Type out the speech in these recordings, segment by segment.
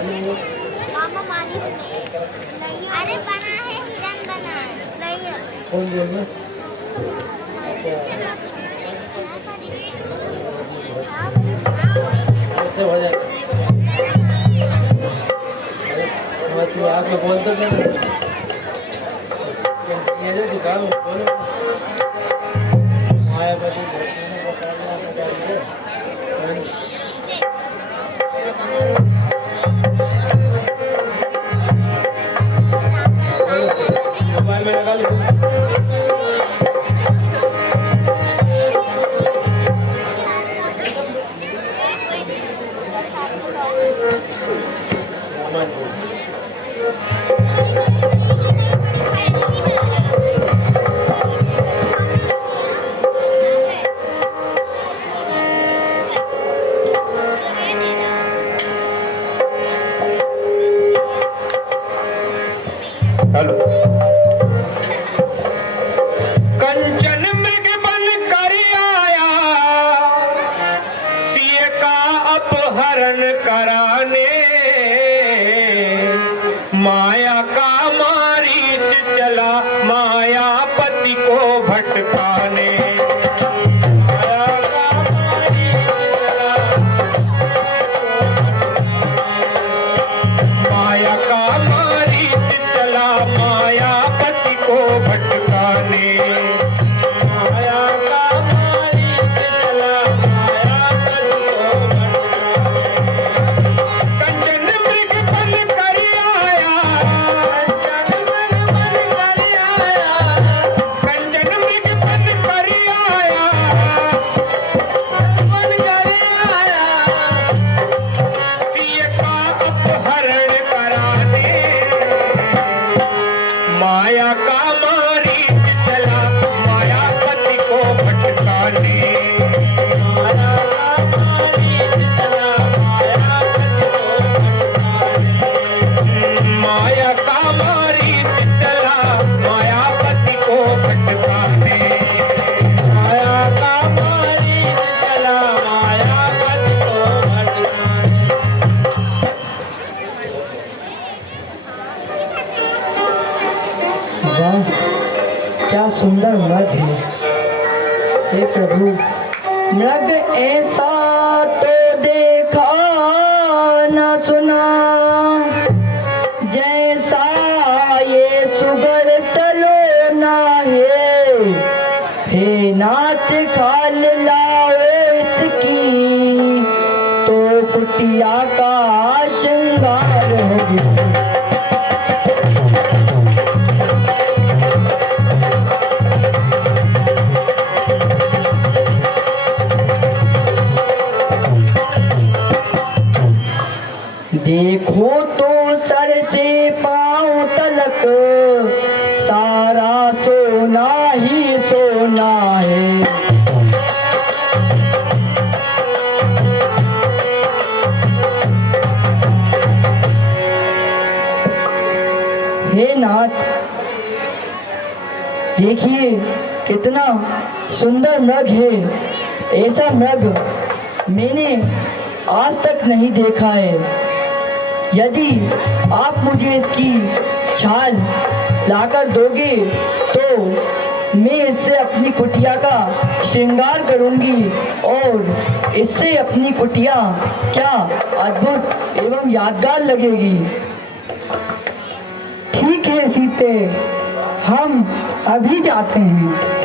मामा मालिक नहीं, अरे बना है, हिरन बना है, नहीं है। कौन बोल रहा? कैसे हो जाएगा? तू आके बोलता था ये जो दुकान खोलो मायावती मोबाइल में लगा लो। हेलो कंचन मृग बन कर आया सिए का अपहरण कराने माया का मारीच चला मायापति को भटकाने माया का मारीच चला मायापति को भटकाने माया का मारीच चला मायापति को भटकाने कंचन मृग बन कर आया कंचन मृग बन कर आया कंचन मृग बन कर आया सिए का अपहरण कराने माया का मारीच चला मायापति को भटकाने माया का मारीच चला मायापति को भटकाने माया का मारीच चला मायापति को भटकाने माया का मारीच चला मायापति को भटकाने। वाह क्या सुंदर मृग है। हे प्रभु मृग ऐसा तो देखा न सुना जैसा ये सुगर सलोना है। हे नाथ खाल लाओ इसकी तो कुटिया का श्रृंगार होगी। देखो तो सर से पांव तलक सारा सोना ही सोना है। हे नाथ देखिए कितना सुंदर मृग है। ऐसा मृग मैंने आज तक नहीं देखा है। यदि आप मुझे इसकी छाल लाकर दोगे तो मैं इससे अपनी कुटिया का श्रृंगार करूंगी और इससे अपनी कुटिया क्या अद्भुत एवं यादगार लगेगी। ठीक है सीते, हम अभी जाते हैं।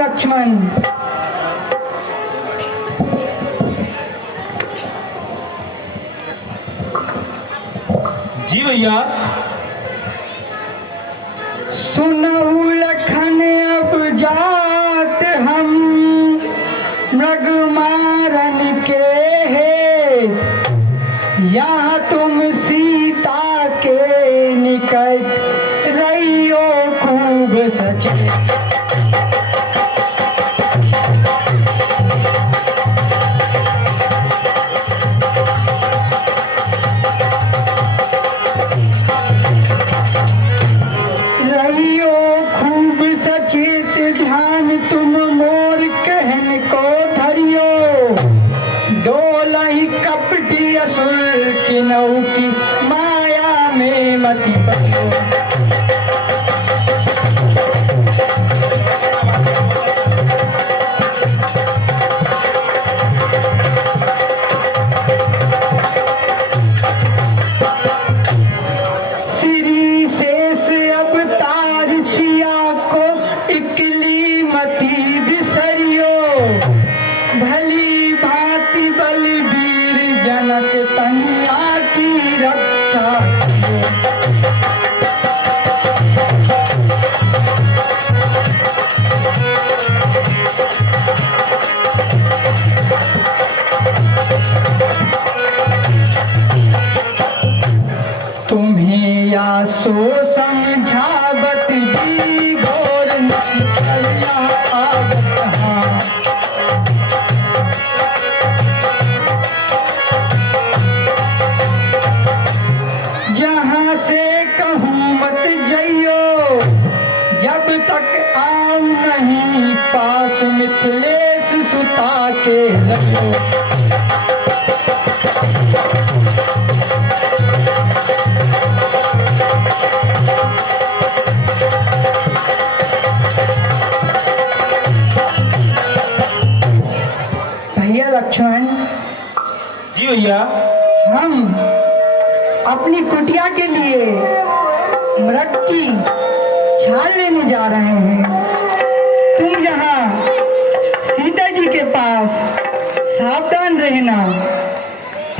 लक्ष्मण भैया। सुनहु लखन अब जात हम मृग मारन के है, यहाँ तुम सीता के निकट रहियो खूब सचेत। रहियो खूब सचेत ध्यान तुम मोर कहन को धरियो, डोलहि कपटी असुर किनऊ की माया में मति पड़ियो। श्री शेष अवतार सिया को इकली मति बिसरियो, भली भांति बलबीर जनक तनिया की रक्षा करियो। तुम्हें या सो समझावत जी घोर निकलिया आवत हाँ। जहाँ से कहूँ मत जइयो, जब तक आऊ नहीं पास मिथिलेश सुता के लगियो। भैया लक्ष्मण, जी भैया। हम अपनी कुटिया के लिए मृग की छाल लेने जा रहे हैं। तुम यहाँ सीता जी के पास सावधान रहना।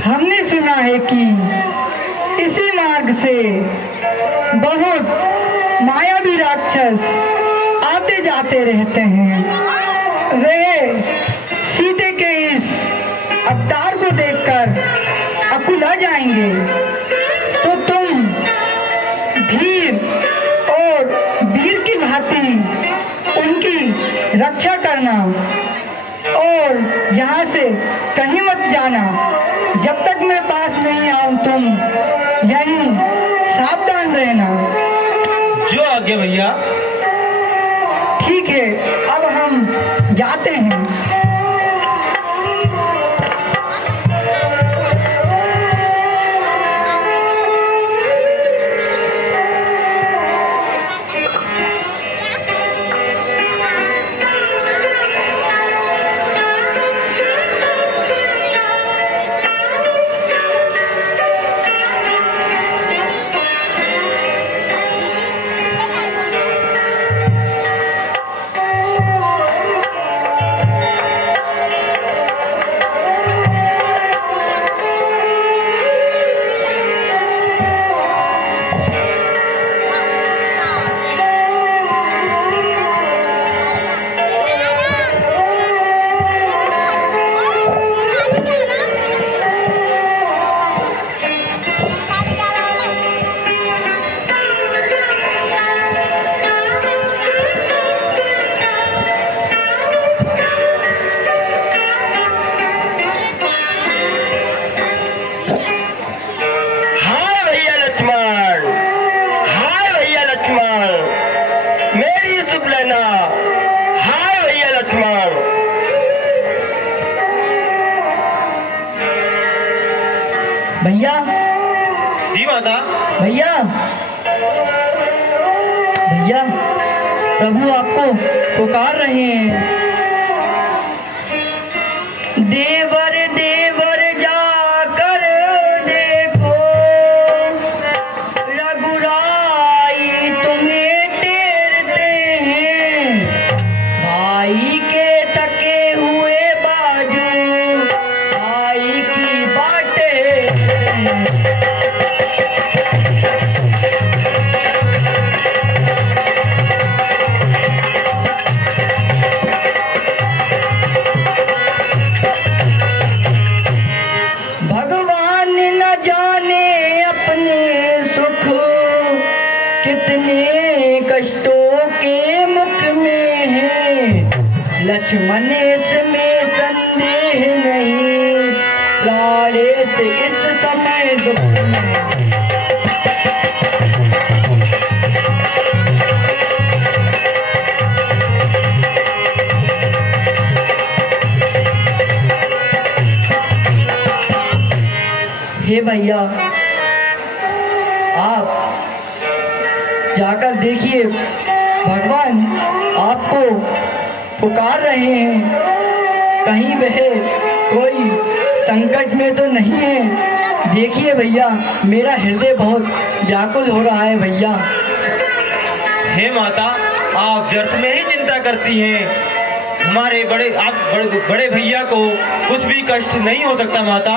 हमने सुना है कि इसी मार्ग से बहुत मायावी राक्षस आते जाते रहते हैं। वे सीते के इस अवतार को देखकर अकुला जाएंगे, तो तुम धीर और वीर की भांति उनकी रक्षा करना और यहाँ से कहीं मत जाना। जब तक मैं पास नहीं आऊँ तुम यहीं सावधान रहना। जो आगे भैया। ठीक है, अब हम जाते हैं। भैया जी माता। भैया भैया प्रभु आपको पुकार रहे हैं। देवर देवर जाकर देखो, रघुराई तुम्हें टेरते हैं। भाई के तके हुए बाजू भाई की बातें लक्ष्मण इसमें संदेह नहीं, प्राणेश इस समय दुख में। हे भैया, आप जाकर देखिए, भगवान आपको पुकार रहे हैं, कहीं वह कोई संकट में तो नहीं है। देखिए भैया, मेरा हृदय बहुत व्याकुल हो रहा है भैया। हे माता, आप व्यर्थ में ही चिंता करती हैं। हमारे बड़े भैया को कुछ भी कष्ट नहीं हो सकता माता।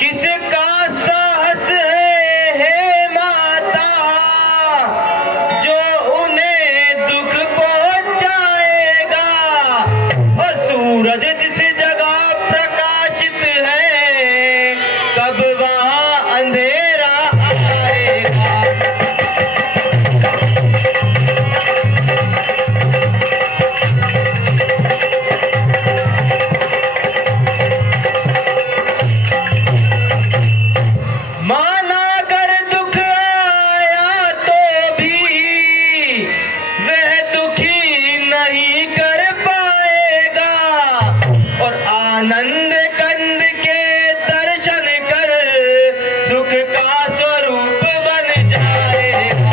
किसका साहस है हे माता, जो उन्हें दुख पहुंचाएगा। और सूरज जिस जगह प्रकाशित है, कब वहां अंधेरा आएगा। माना कर दुख आया तो भी वह दुखी नहीं कर पाएगा। और आनंद कंद के दर्शन कर सुख का स्वरूप बन जाएगा।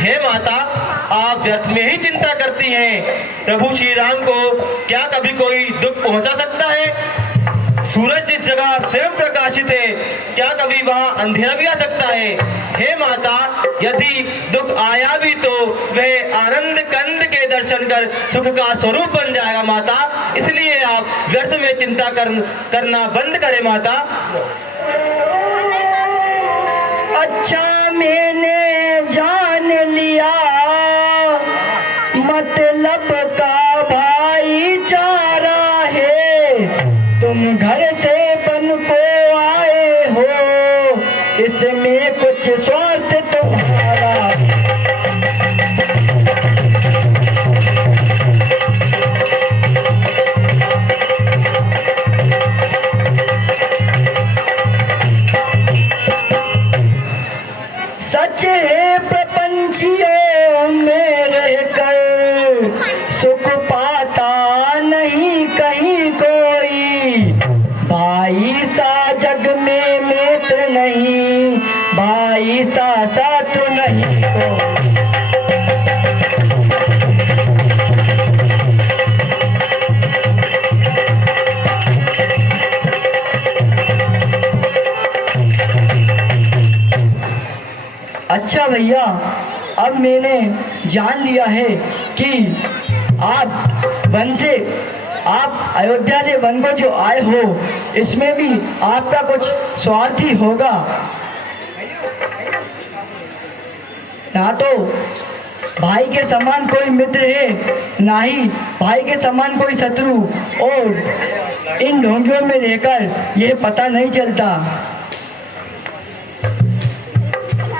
हे माता, आप व्यर्थ में ही चिंता करती हैं। प्रभु श्री राम को क्या कभी कोई दुख पहुंचा सकता है? सूरज जिस जगह स्वयं प्रकाशित है, क्या कभी वहां अंधेरा भी आ सकता है? हे माता, यदि दुख आया भी तो वह आनंद कंद के दर्शन कर सुख का स्वरूप बन जाएगा माता। इसलिए आप व्यर्थ में चिंता करना बंद करें माता। अच्छा, मैंने जान लिया मतलब का भाईचारा है। तुम घर से बन को आए हो, इसमें कुछ स्वार्थ तुम्हारा। सच है प्रपंचियों में रहकर सुख पाता नहीं कहीं कोई। भाई सा जग में मित्र नहीं, भाई सा शत्रु नहीं कोई। अच्छा भैया, अब मैंने जान लिया है कि आप अयोध्या से वन को जो आए हो, इसमें भी आपका कुछ स्वार्थ ही होगा। ना तो भाई के समान कोई मित्र है, ना ही भाई के समान कोई शत्रु। और इन ढोंगियों में रहकर यह पता नहीं चलता।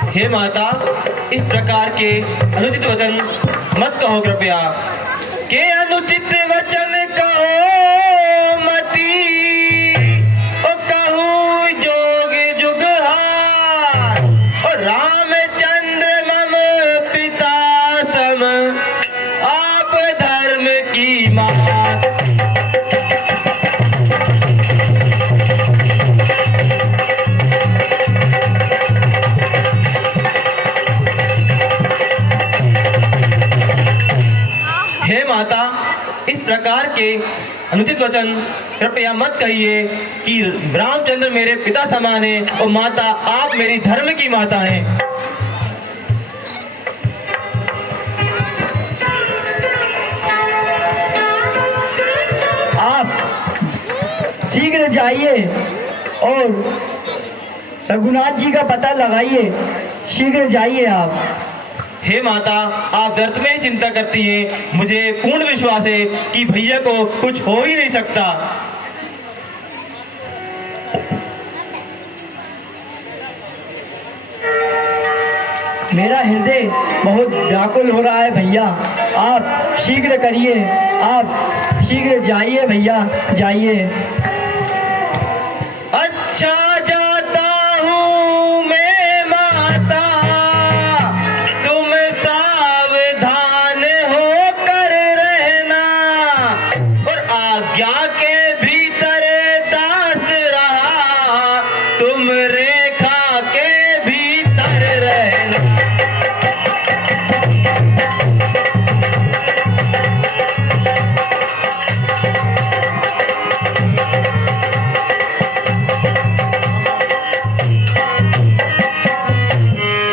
हे माता, इस प्रकार के अनुचित वचन मत कहो कृपया। के अनुचित वचन कहो मती, ओ कहूँ जोग जुगहार। और रामचंद्र मम पिता सम, आप धर्म की मात। हे माता, इस प्रकार के अनुचित वचन कृपया मत कहिए कि रामचंद्र मेरे पिता समान है और माता आप मेरी धर्म की माता हैं। आप शीघ्र जाइए और रघुनाथ जी का पता लगाइए। शीघ्र जाइए आप। हे माता, आप व्यर्थ में ही चिंता करती हैं। मुझे पूर्ण विश्वास है कि भैया को कुछ हो ही नहीं सकता। मेरा हृदय बहुत व्याकुल हो रहा है भैया। आप शीघ्र करिए, आप शीघ्र जाइए भैया, जाइए। अच्छा जाता हूँ मैं माता, तुम सावधान होकर रहना, और आज्ञा के भीतर दास रहा, तुम रेखा के भीतर रहना।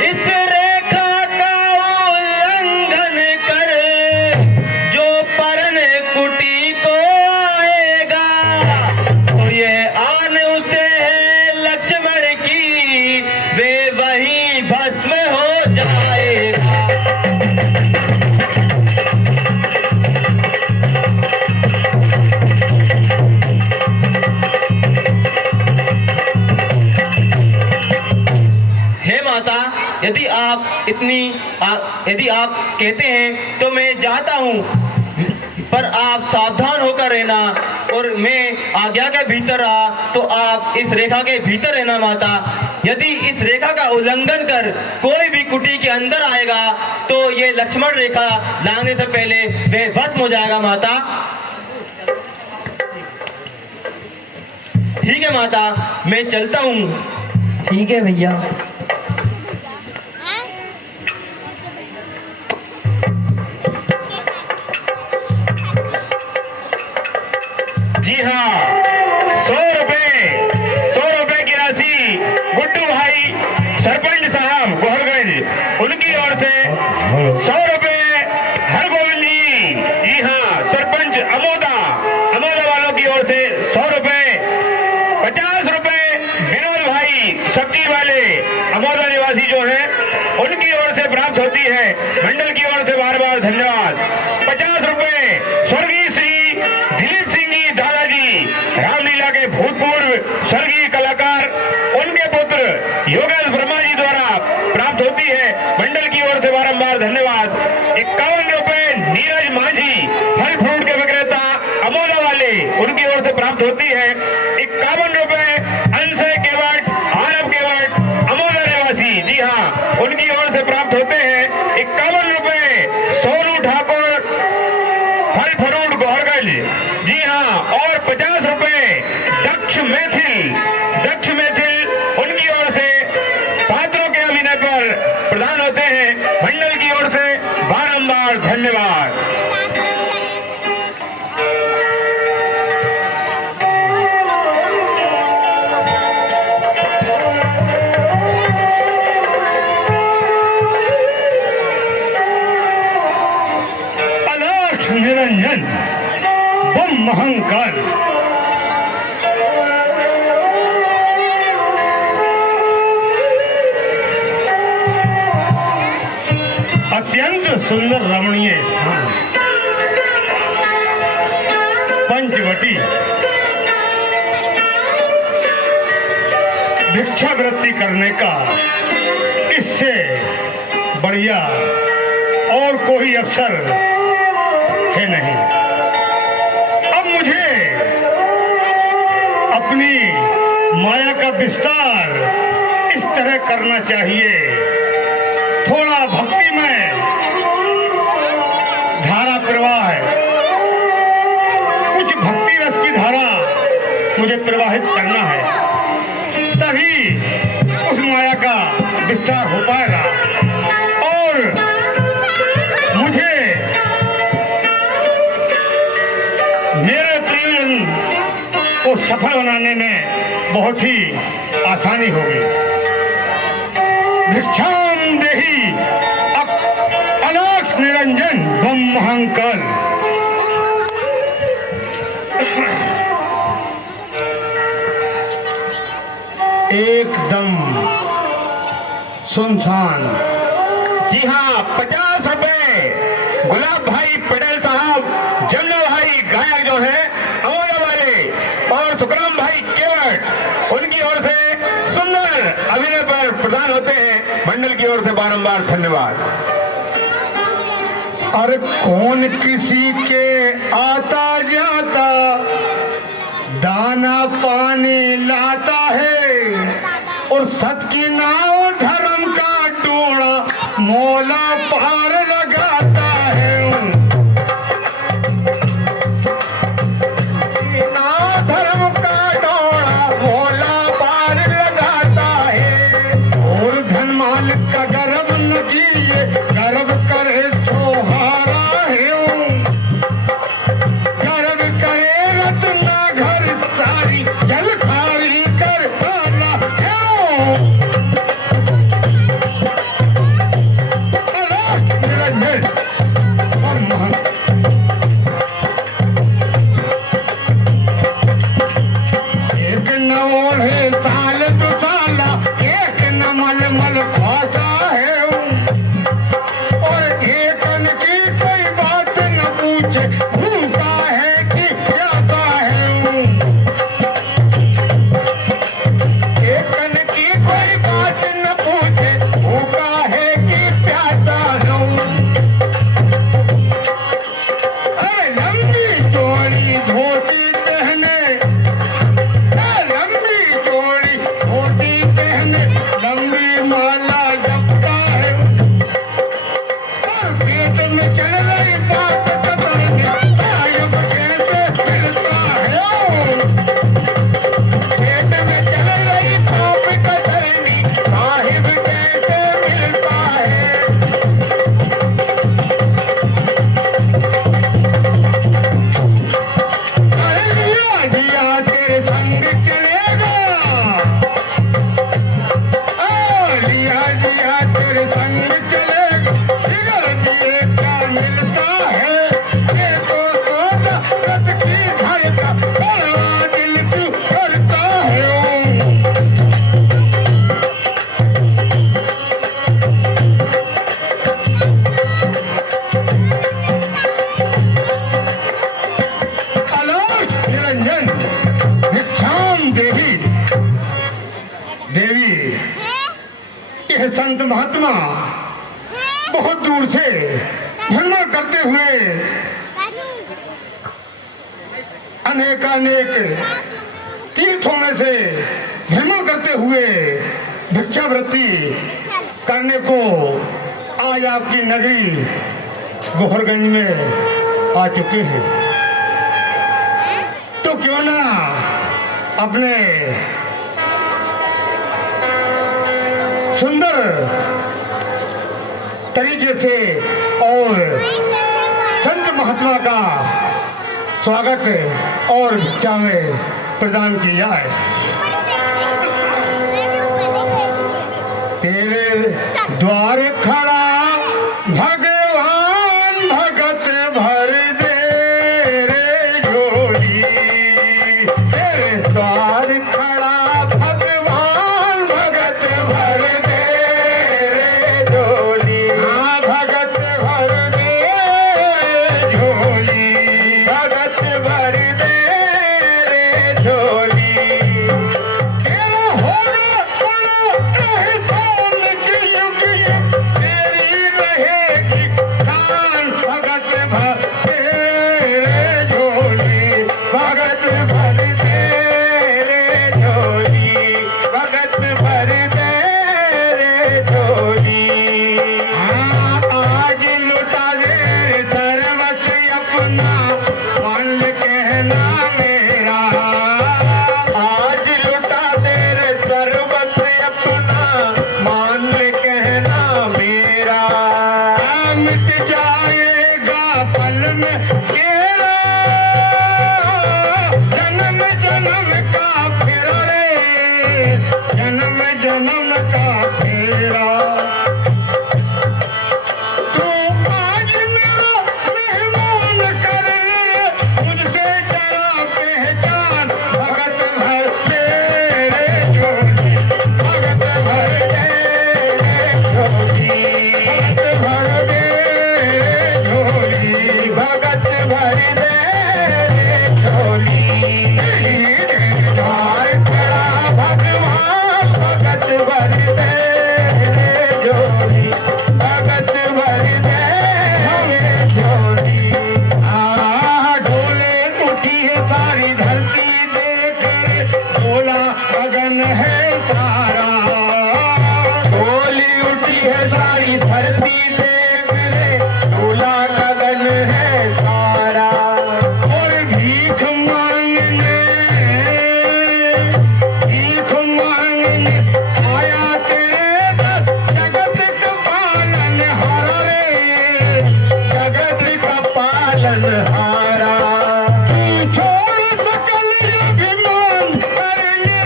इस रेखा का उल्लंघन कर जो परन कुटी को आएगा, तो ये आन उसे है लक्ष्मण की, वे वहीं भस्म हो जाएगा। हे माता, यदि आप कहते हैं तो मैं जाता हूँ, पर आप सावधान होकर रहना, और मैं आज्ञा के भीतर रहा तो आप इस रेखा के भीतर रहना माता। यदि इस रेखा का उल्लंघन कर कोई भी कुटी के अंदर आएगा तो ये लक्ष्मण रेखा लाने से पहले वह भस्म हो जाएगा माता। ठीक है माता, मैं चलता हूँ। ठीक है भैया। जी हाँ, 100 रुपए की राशि गुड्डू भाई सरपंच साहब गोहरगंज, उनकी ओर से 100 रुपए हरगोविंद जी हाँ सरपंच अमोदा वालों की ओर से 100 रुपए, 50 रुपए विनोद भाई सक्की वाले अमोदा निवासी जो है उनकी ओर से प्राप्त होती है। मंडल की ओर से बार बार धन्यवाद। 50 रुपए स्वर्गीय श्री दिलीप सिंह जी दादाजी, रामलीला के भूतपूर्व स्वर्गीय कलाकार, उनके पुत्र योगेश वर्मा जी द्वारा प्राप्त होती है। मंडल की ओर से बारंबार धन्यवाद। 51 रुपए नीरज मांझी फल फ्रूट के विक्रेता अमोदा वाले, उनकी ओर से प्राप्त होती है। 51 रुपए अंशय केवट आरब केवट अमोदा निवासी, जी हाँ उनकी ओर से प्राप्त होते हैं। 51 रुपए सोनू ठाकुर फल फ्रूट गोहरगंज, जी हाँ, और 50 रुपए दक्ष मैथिल उनकी ओर से पात्रों के अभिनय पर प्रदान होते हैं। मंडल की ओर से बारंबार धन्यवाद। अलर्ट निरंजन बम महंकाल, अत्यंत सुंदर रमणीय स्थान पंचवटी। भिक्षावृत्ति करने का इससे बढ़िया और कोई अवसर है नहीं। अब मुझे अपनी माया का विस्तार इस तरह करना चाहिए। थोड़ा भक्ति में धारा प्रवाह है, कुछ भक्ति रस की धारा मुझे प्रवाहित करना है, तभी उस माया का विस्तार हो पाएगा और मुझे मेरे प्रयोजन को सफल बनाने में बहुत ही आसानी होगी। भिक्षाम देहि अलर्ट निरंजन बम महंकाल। एकदम सुनसान। जी हाँ, 50 रुपए गुलाब भाई पटेल साहब, जमुना भाई गायक जो है अमोदा वाले, और सुखराम भाई केवट, उनकी ओर से सुंदर अभिनय पर प्रदान होते हैं मंडल की ओर से बारंबार धन्यवाद। अरे कौन किसी के आता जाता दाना पानी लाता है, और सत की नाव धर्म का डोरा मौला पार लगाता है। नाव धर्म का डोरा मौला पार लगाता है, और धन माल का गर्व न कीजिए, गर्व करे तो हारा है। गर्व करे रत्ना घर सारी जल खारी कर डाला है। निरंजन और महान एक नवल है साल दो साला, एक न मल मल खाता है, और एक की कोई बात न पूछे, घूमता है कि जाता है। एक की कोई बात न पूछे, भूखा है कि प्यासा हूँ। अरे लंबी चौड़ी धोती पहने, लंबी चौड़ी धोती पहने, लंबी माला जपता है, और पेट में चल रही बात कतरनी साहिब कैसे फिरता है। पेट में चल रही बात कतरनी साहिब कैसे मिलता है। लिया दिया तेरे संग चलेगा, लिया दिया तेरे संग चलेगा, जिगर दिए का मिलता है। ये तो सोचा रत की धड़का, परवाह दिल क्यों करता है। आलोक निरंजन भिक्षाम देवी। देवी यह संत महात्मा बहुत दूर से भ्रमण करते हुए अनेकानेक तीर्थों में से भ्रमण करते हुए भिक्षावृत्ति करने को आज आपकी नगरी गोहरगंज में आ चुके हैं। तो क्यों ना अपने सुंदर तरीके से और संत महात्मा का स्वागत और भिक्षा में प्रदान की जाए। तेरे द्वार खड़ा भगवान भगत भर दे रे झोली। तेरे द्वार खड़ा भगवान भगत भर दे रे झोली। हाँ भगत भर दे रे झोली, भगत भर दे रे झोली। तेरा होगा बड़ा एहसान कि युग युग तेरी रहेगी शान। भगत भर दे रे झोली, भगत भर दे रे झोली, भगत भर दे रे झोली। हाँ आज लुटा दे सर्वस्व अपना, मान ले कहना मेरा। आज लुटा दे रे सर्वस्व अपना, मान ले कहना मेरा। मिट जाएगा पल में तेरा, जन्म जन्म का फेरा रे, जन्म जन्म का फेरा। तू आज मेरा मेहमान कर ले, मुझसे जरा पहचान। भगत भर दे रे झोली, भगत भर दे रे झोली, भगत भर दे रे झोली, भगत भर दे रे झोली। द्वार खड़ा भगवान भगत भर दे तारा डोली उठी है सारी धरती देख रे डोला गगन है सारा और भीख मांगने आया तेरे दर जगत का पालन हारा रे जगत का पालन हारा छोड़ सकल अभिमान कर ले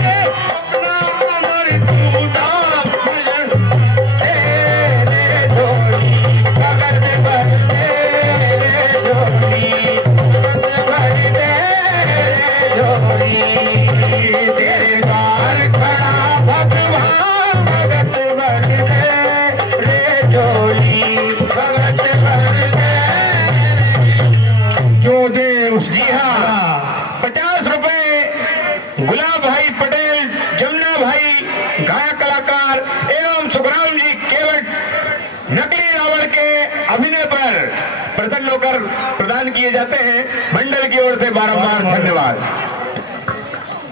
अपना अमर दूधा भजन तेरे जोड़ी भगत भर तेरे जोड़ी भगत भर तेरे जोड़ी तेरे द्वार खड़ा भगवान भगत भर तेरे जोड़ी भगत भर जो दे उस जी हाँ 50 रुपए गुलाब भाई पटेल जमुना भाई गायक कलाकार एवं सुखराम जी केवट नकली रावण के अभिनय पर प्रसन्न होकर प्रदान किए जाते हैं मंडल की ओर से बारंबार धन्यवाद।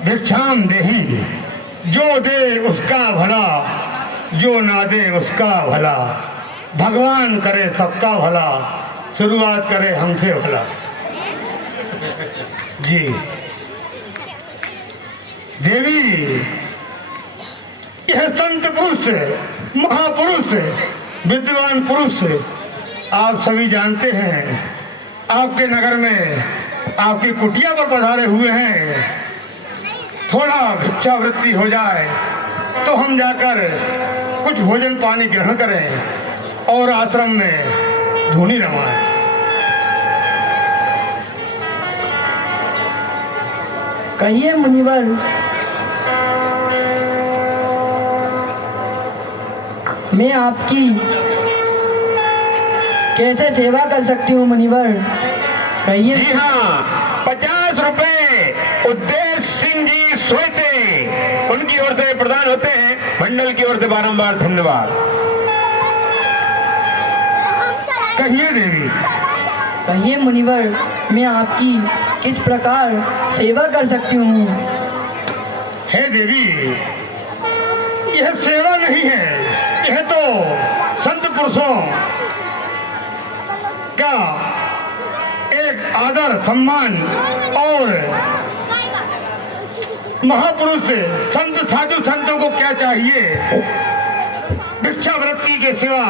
भिक्षाम देही जो दे उसका भला जो ना दे उसका भला भगवान करे सबका भला शुरुआत करे हमसे भला जी। देवी यह संत पुरुष महापुरुष विद्वान पुरुष आप सभी जानते हैं आपके नगर में आपकी कुटिया पर पधारे हुए हैं। थोड़ा भिक्षावृत्ति हो जाए तो हम जाकर कुछ भोजन पानी ग्रहण करें और आश्रम में धूनी रमाएं। कहिए मुनिवर। मैं आपकी कैसे सेवा कर सकती हूँ मुनिवर, कहिए। जी हाँ 50 रुपए उद्देश्य सिंह जी सोते उनकी ओर से प्रदान होते हैं मंडल की ओर से बारंबार धन्यवाद। कहिए देवी। कहिए मुनिवर, मैं आपकी किस प्रकार सेवा कर सकती हूँ। हे देवी यह सेवा नहीं है, यह तो संत पुरुषों का एक आदर सम्मान और महापुरुष संत साधु संतों को क्या चाहिए भिक्षावृत्ति के सिवा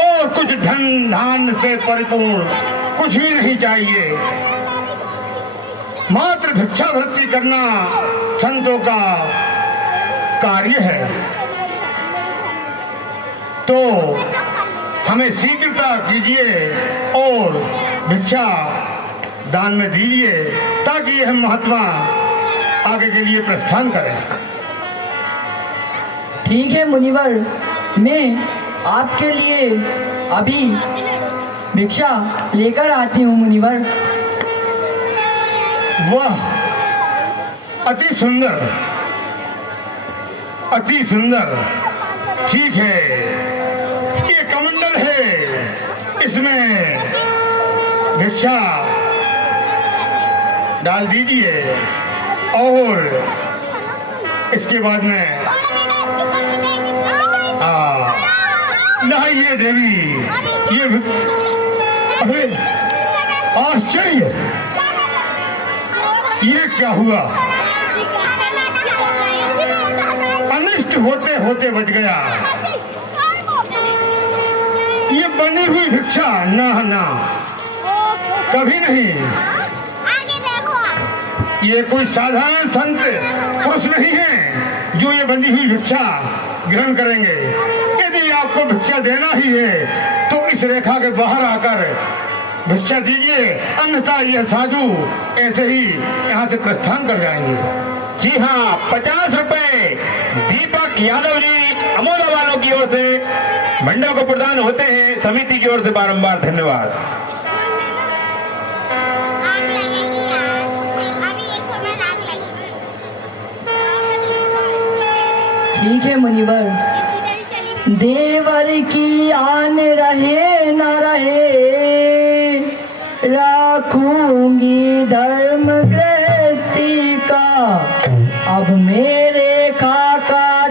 और कुछ धन धान से परिपूर्ण कुछ भी नहीं चाहिए। मात्र भिक्षावृत्ति करना संतों का कार्य है। तो हमें शीघ्रता कीजिए और भिक्षा दान में दीजिए ताकि यह महात्मा आगे के लिए प्रस्थान करें। ठीक है मुनिवर, मैं आपके लिए अभी भिक्षा लेकर आती हूँ मुनिवर। वाह अति सुंदर अति सुंदर। ठीक है ये कमंडल है, इसमें भिक्षा डाल दीजिए और इसके बाद में नहाइए देवी। ये अरे आश्चर्य, ये क्या हुआ? अनिष्ट होते होते बच गया। ये बनी हुई भिक्षा ना ना कभी नहीं। ये कोई साधारण संत पुरुष नहीं है जो ये बनी हुई भिक्षा ग्रहण करेंगे। यदि आपको भिक्षा देना ही है तो इस रेखा के बाहर आकर भिक्षा दीजिए, अन्यथा यह साधु ऐसे ही यहाँ से प्रस्थान कर जाएंगे। जी हाँ 50 रुपए दीपक यादव जी अमोदा वालों की ओर से मंडल को प्रदान होते हैं, समिति की ओर से बारंबार धन्यवाद। ठीक है मुनिवर। देवर की आन रहे न रहे, रखूंगी धर्म गृहस्थी का, अब मेरे खाका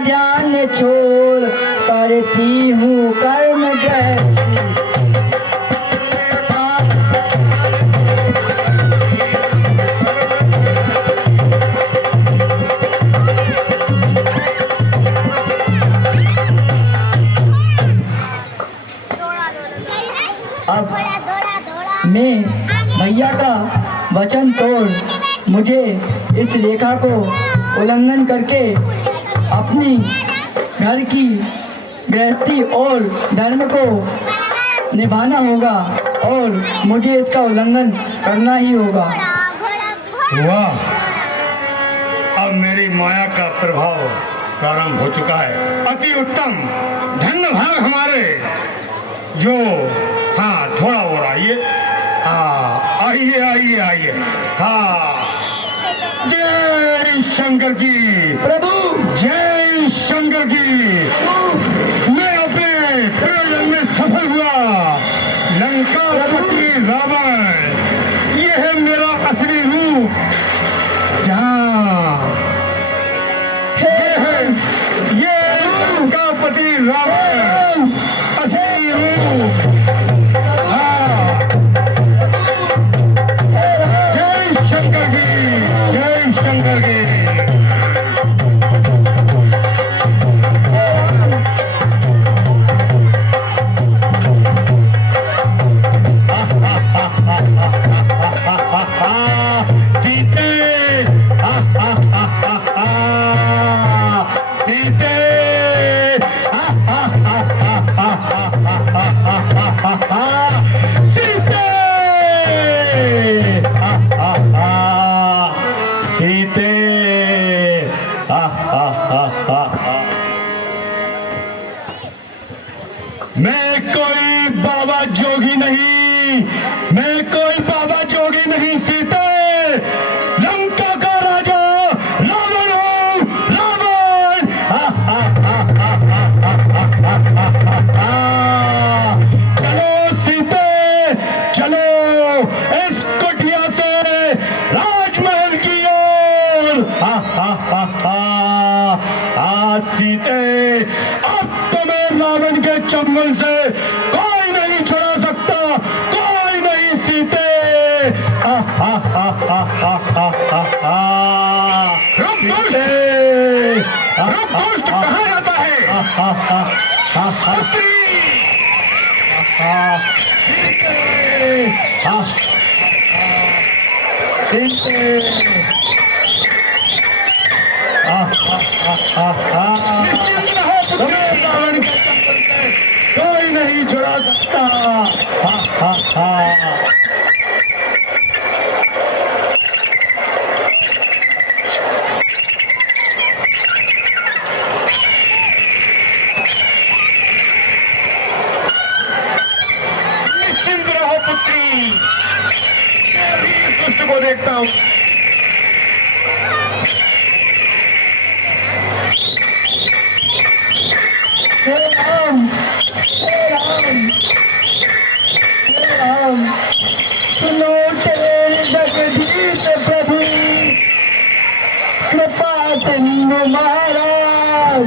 मैं छोड़ करती हूँ कर्म गृहस्थी। अब मैं भैया का वचन तोड़ मुझे इस रेखा को उल्लंघन करके अपनी घर की गृहस्थी और धर्म को निभाना होगा और मुझे इसका उल्लंघन करना ही होगा। वाह, अब मेरी माया का प्रभाव प्रारंभ हो चुका है। अति उत्तम, धन्य भाग हमारे जो, हाँ थोड़ा और आइए, हाँ आइए आइए आइए, हाँ जय शंकर की प्रभु, जय शंकर की। मैं अपने प्रयोजन में सफल हुआ। लंकापति रावण, ये है मेरा असली रूप। जहाँ ये लंकापति रावण असली रूप। हाँ, जय शंकर की, जय शंकर की। सीते, सीते, सीते, मैं कोई बाबा जोगी नहीं, मैं कोई बाबा जोगी नहीं सीते, लंका का राजा रावण हूँ, रावण। चलो सीते, चलो इस कुटिया से राजमहल की ओर। सीते, अब तुम्हें रावण के चंगुल से कोई नहीं छुड़ा सकता, कोई नहीं सीते। रुपदुष्ट कहा जाता है? पुत्री। सीते, निश्चिंत रहो पुत्री, रावण के चंगुल से कोई नहीं छुड़ा सकता। निश्चिंत रहो पुत्री, मैं भी इस दुष्ट को देखता हूँ। हे राम, हे राम, हे राम, सुनो तेरे जगदीश प्रभु, कृपा सिंधु महाराज।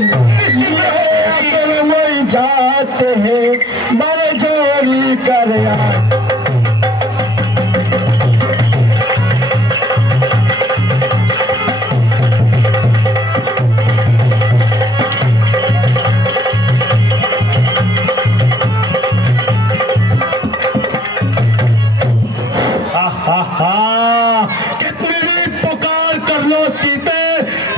ये वही जाते हैं बड़ जोरी कर यार। कितनी भी पुकार कर लो सीते,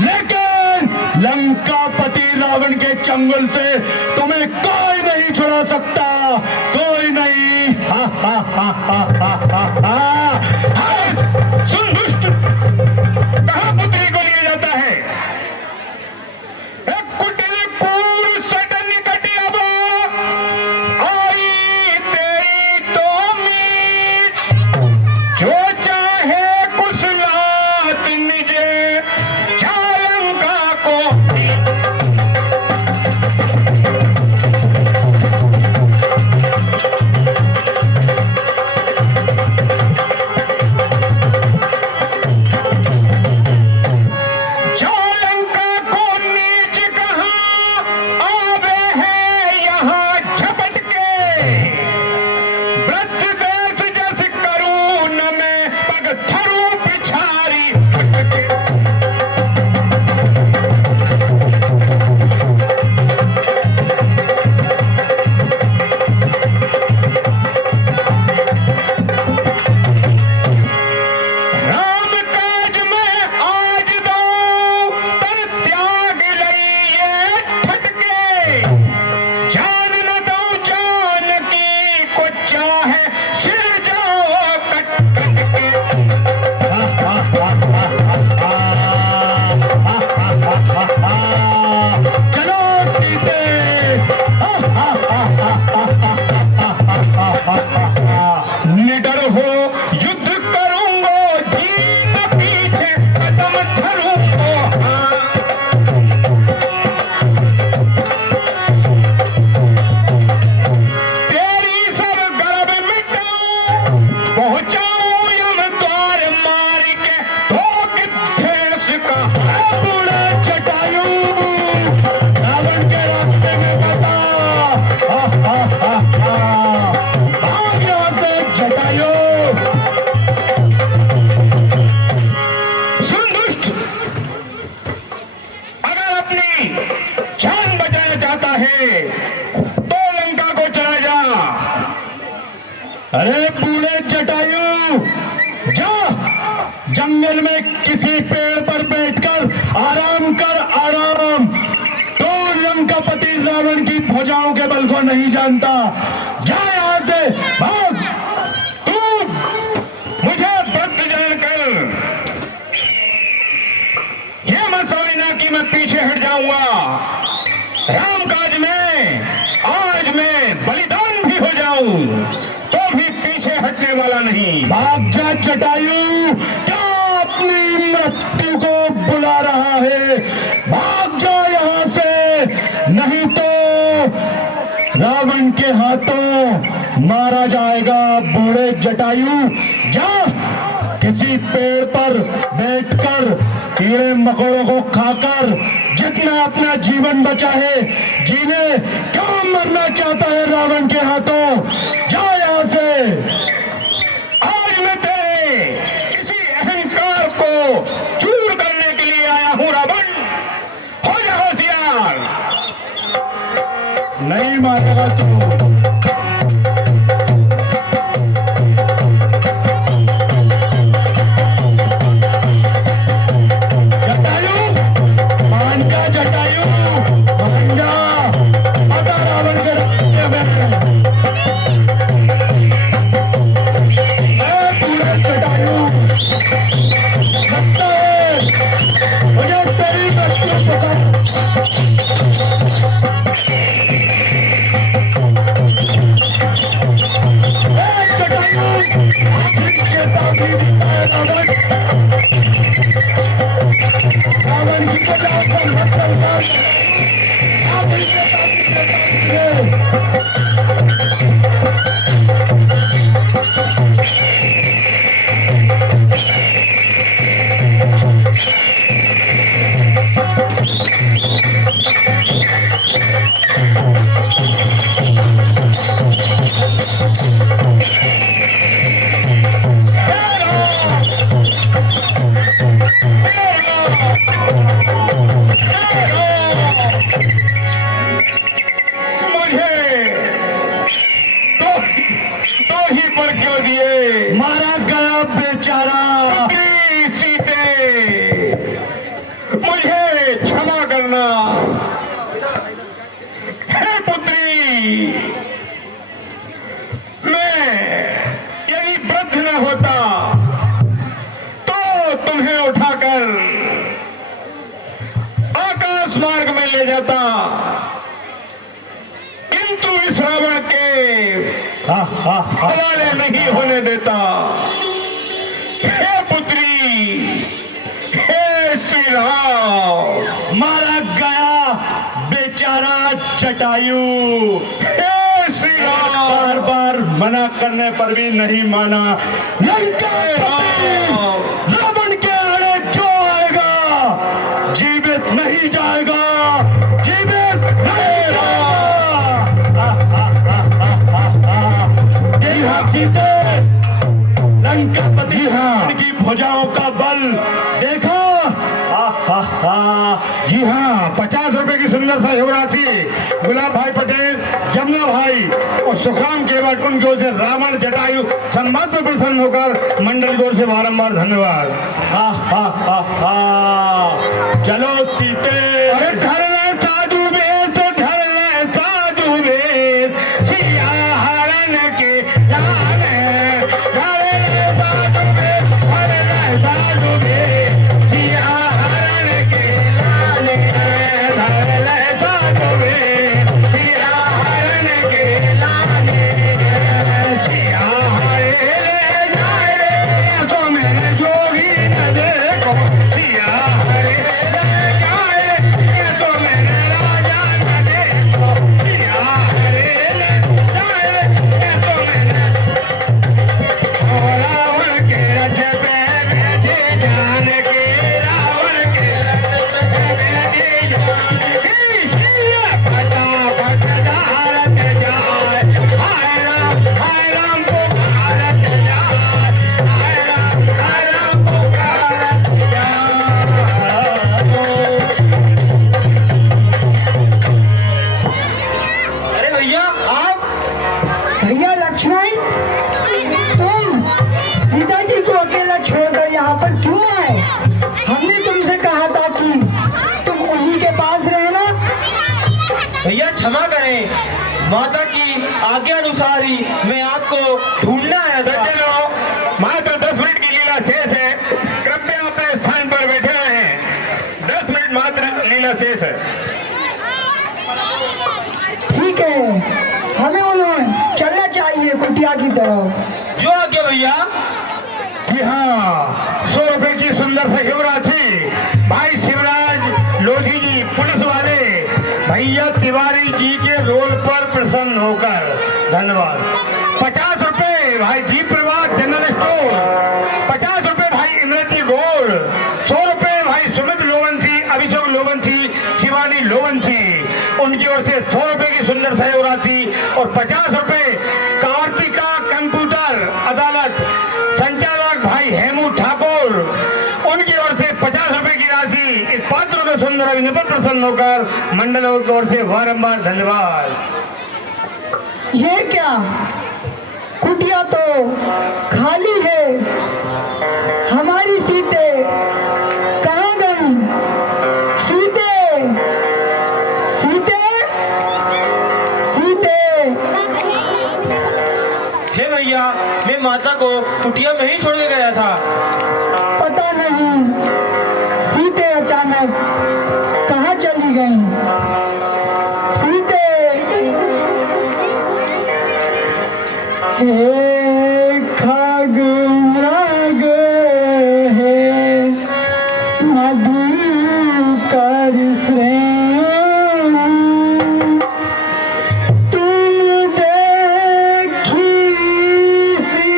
लेकिन लंकापति रावण के चंगुल से तुम्हें कोई नहीं छुड़ा सकता, कोई नहीं। सुन दुष्ट, कहाँ पुत्री को लिया जाता है? एक कुटिल कूर सट निकट अब आई तेरी तो मीट, जो चाहे कुशलात निजे चालंका को। चाहता है तो लंका को चला जा। अरे बूढ़े जटायु, जा जंगल में किसी पेड़ पर बैठकर आराम कर, आराम। तो लंकापति रावण की भुजाओं के बल को नहीं जानता, जा यहां से, भाग। तू मुझे वृद्ध जानकर यह मत समझना कि मैं पीछे हट जाऊंगा। राम काज में आज मैं बलिदान भी हो जाऊं तो भी पीछे हटने वाला नहीं। भाग जा जटायु, क्या अपनी मृत्यु को बुला रहा है? भाग जा यहां से, नहीं तो रावण के हाथों मारा जाएगा। बूढ़े जटायु, जा किसी पेड़ पर बैठकर कीड़े मकोड़ों को खाकर जितना अपना जीवन बचा है जीने, क्यों मरना चाहता है रावण के हाथों? जा यहां से। आज मैं तेरे किसी अहंकार को चूर करने के लिए आया हूं रावण, हो जा होशियार। नहीं मानेगा तू। मारा गया बेचारा। पुत्री सीते, मुझे क्षमा करना। हे पुत्री, मैं यदि वृद्ध न होता तो तुम्हें उठाकर आकाश मार्ग में ले जाता, किंतु इस रावण के हवाले नहीं होने देता। हे पुत्री, हे श्री राम, मारा गया बेचारा जटायु। हे श्री राम, बार बार मना करने पर भी नहीं माना। लंका रावण के आड़े जो आएगा जीवित नहीं जाएगा, जीवित नहीं सीते। लंकापति की भुजाओं का बल देखो। जी हाँ, 50 रुपए की सुंदर सा युवराशि गुलाब भाई पटेल, जमुना भाई और सुखराम केवट, उनकी ओर से रावण जटायु सम्मान पर प्रसन्न होकर मंडल की ओर से बारंबार धन्यवाद। चलो सीते। अरे धर ले साधु वेद, धर ले साधु वेद, सिया हरण के लाने। धर ले साधु वेद, धर ले साधु वेद, सिया हरण के लाने। धर ले साधु वेद, सिया हरण के लाने। सिया हरे ले जाए तो मैंने जोगी न देखो। सिया हरे ले जाए तो भैया क्षमा करें, माता की आज्ञा अनुसार ही मैं आपको ढूंढना आया था। सज्जनों, मात्र 10 मिनट की लीला शेष है, कृपया अपने स्थान पर बैठे रहें। 10 मिनट मात्र लीला शेष है। ठीक है, हमें उन्हें चलना चाहिए कुटिया की तरफ। जो आज्ञा भैया। कि हाँ, 100 रुपए की सुंदर सी शिवराशि भाई शिवराज लोधी जी पुलिस वाले भैया तिवारी जी के रोल पर प्रसन्न होकर धन्यवाद। 50 रुपए भाई जी प्रभात जनरल स्टोर, 50 रुपए भाई इमरती गोल्ड, 100 रुपए भाई सुमित लोवंशी, अभिषेक लोवंशी, शिवानी लोवंशी, उनकी ओर से 100 रुपए की सुंदर सी राशि और 50 रुपए कार्तिका कंप्यूटर अदालत संचालक भाई हेमू ठाकुर, उनकी ओर से 50 रुपए की राशि इस पात्र के सुंदर अभिनय पर प्रसन्न होकर मंडलों की ओर से बारंबार धन्यवाद। ये क्या, कुटिया तो खाली है, हमारी सीटें कहाँ गई? सीटें, सीटें, सीटें। हे भैया, मैं माता को कुटिया में ही छोड़ के गया था। पता नहीं सीटें अचानक कहाँ चली गईं? सीटें, एक खग मृग है मधु कर श्रेणी, तुम देखी सी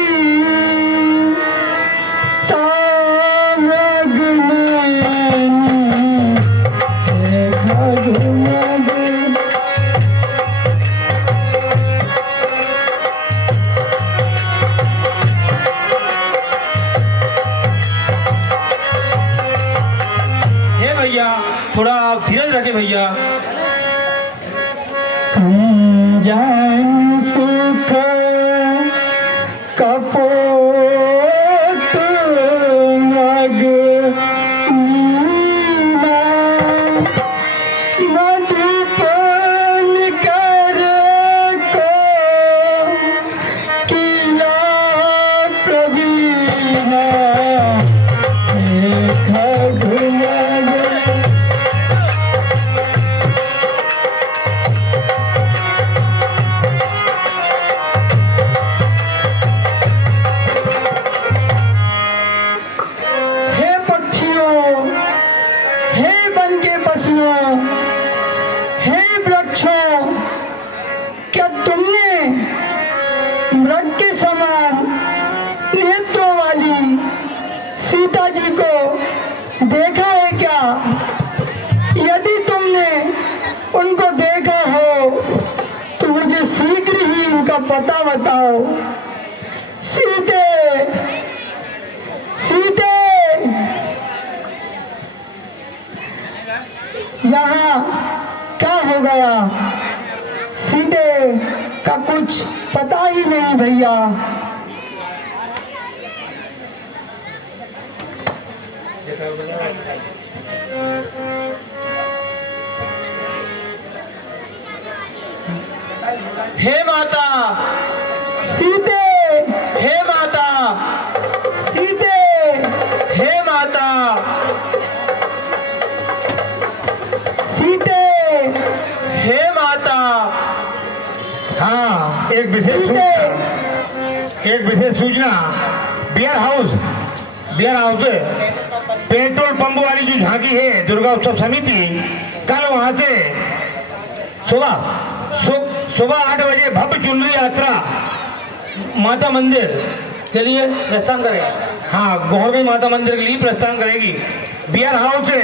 तारग नैनी, एक खग मृग। हे भैया, थोड़ा आप धीरज रखें भैया। कंजन सुख कपोत मग मीना, मधुपन कर को किला प्रवीणा, खग मग। हे पक्षियों, हे वन के पशुओं, हे वृक्षों, क्या तुमने मृग के समान नेत्रों वाली सीता जी को देखा है क्या? यदि तुमने उनको देखा हो तो मुझे शीघ्र ही उनका पता बताओ। सीते, सीते, यहाँ क्या हो गया? सीते का कुछ पता ही नहीं भैया। हे माता, सीते, हे माता, सीते, हे माता, सीते, हे माता। हाँ, एक विशेष सूचना, बियर हाउस पेट्रोल पंप वाली जो झांकी है दुर्गा उत्सव समिति, कल वहां से सुबह 8 बजे भव्य चुनरी यात्रा माता मंदिर के लिए प्रस्थान करेगी। हाँ, गोहरगंज माता मंदिर के लिए प्रस्थान करेगी। बियर हाउस से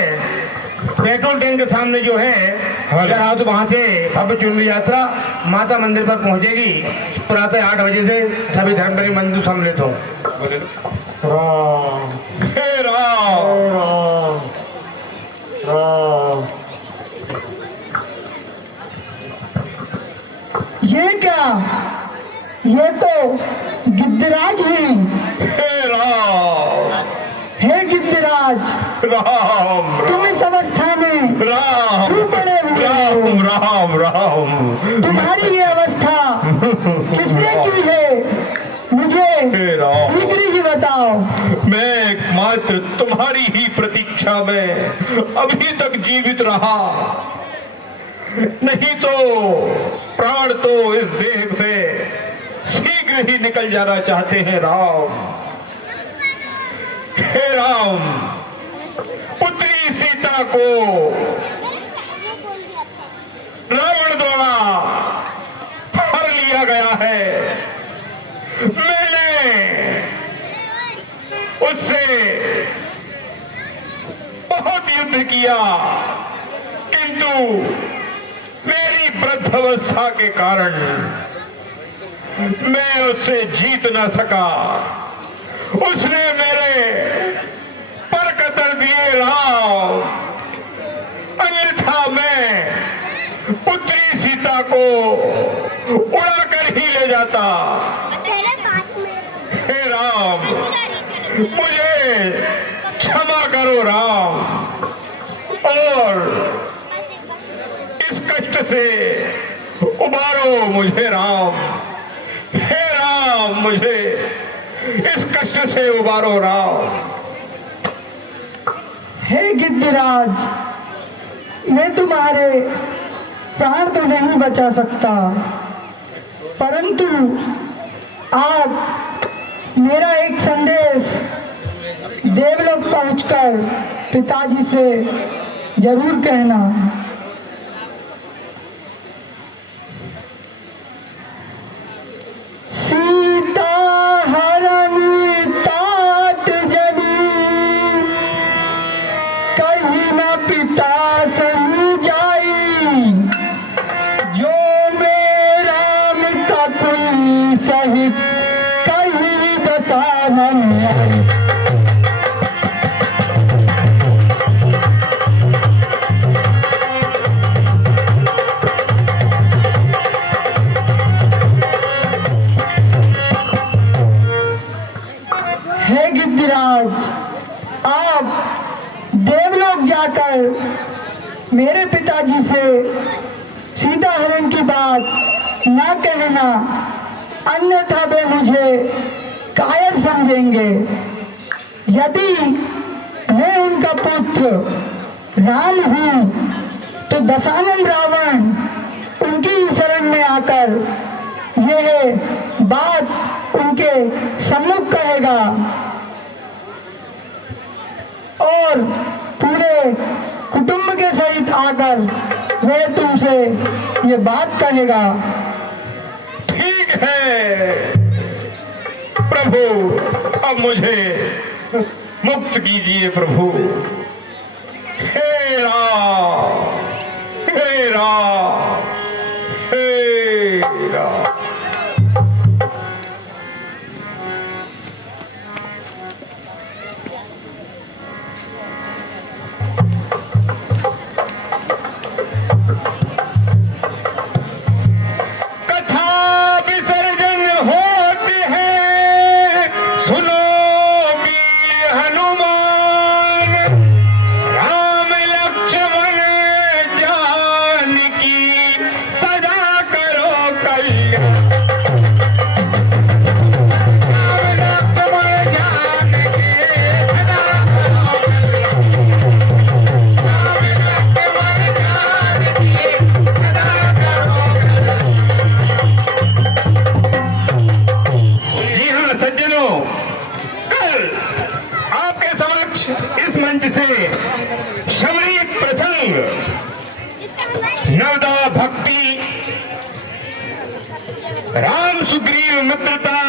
पेट्रोल टैंक के सामने जो है बियर हाउस, वहां से भव्य चुनरी यात्रा माता मंदिर पर पहुंचेगी। प्रातः 8 बजे से सभी धर्मप्रेमी बंधु सम्मिलित हों। राम, हे राम, राम। ये क्या, ये तो गिद्धराज हैं। हे राम, हे गिद्धराज, राम, तुम इस अवस्था में राम, क्यों पड़े हुए राम राम राम। तुम्हारी ये अवस्था किसने की है? मुझे हे राम। शीघ्र ही बताओ। मैं मात्र तुम्हारी ही प्रतीक्षा में अभी तक जीवित रहा, नहीं तो प्राण तो इस देह से शीघ्र ही निकल जाना चाहते हैं राम। हे राम, पुत्री सीता को रावण द्वारा हर लिया गया है। मैंने उससे बहुत युद्ध किया, किंतु मेरी वृद्धावस्था के कारण मैं उससे जीत न सका। उसने मेरे पर कतर दिए राम, अन्यथा मैं पुत्री सीता को उड़ाकर ही ले जाता। हे राम, मुझे क्षमा करो राम, और इस कष्ट से उबारो मुझे राम। हे राम, मुझे इस कष्ट से उबारो राम। हे गिद्धराज, मैं तुम्हारे प्राण तो नहीं बचा सकता, परंतु आप मेरा एक संदेश देवलोक पहुंचकर पिताजी से जरूर कहना। सीता हरण तात जनी, कहीं न पिता समझाई, जो मेरा मिता कोई सहित कहीं दसानन आई। हे गिद्धराज, आप देवलोक जाकर मेरे पिताजी से सीता हरण की बात ना कहना, अन्यथा वे मुझे कायर समझेंगे। यदि मैं उनका पुत्र राम हूँ तो दशानन रावण उनकी शरण में आकर यह बात उनके सम्मुख कहेगा और पूरे कुटुंब के सहित आकर वह तुमसे ये बात कहेगा। ठीक है प्रभु, अब मुझे मुक्त कीजिए प्रभु। हे राम, हे राम, हे राम। इस मंच से शबरी प्रसंग नवदा भक्ति राम सुग्रीव मित्रता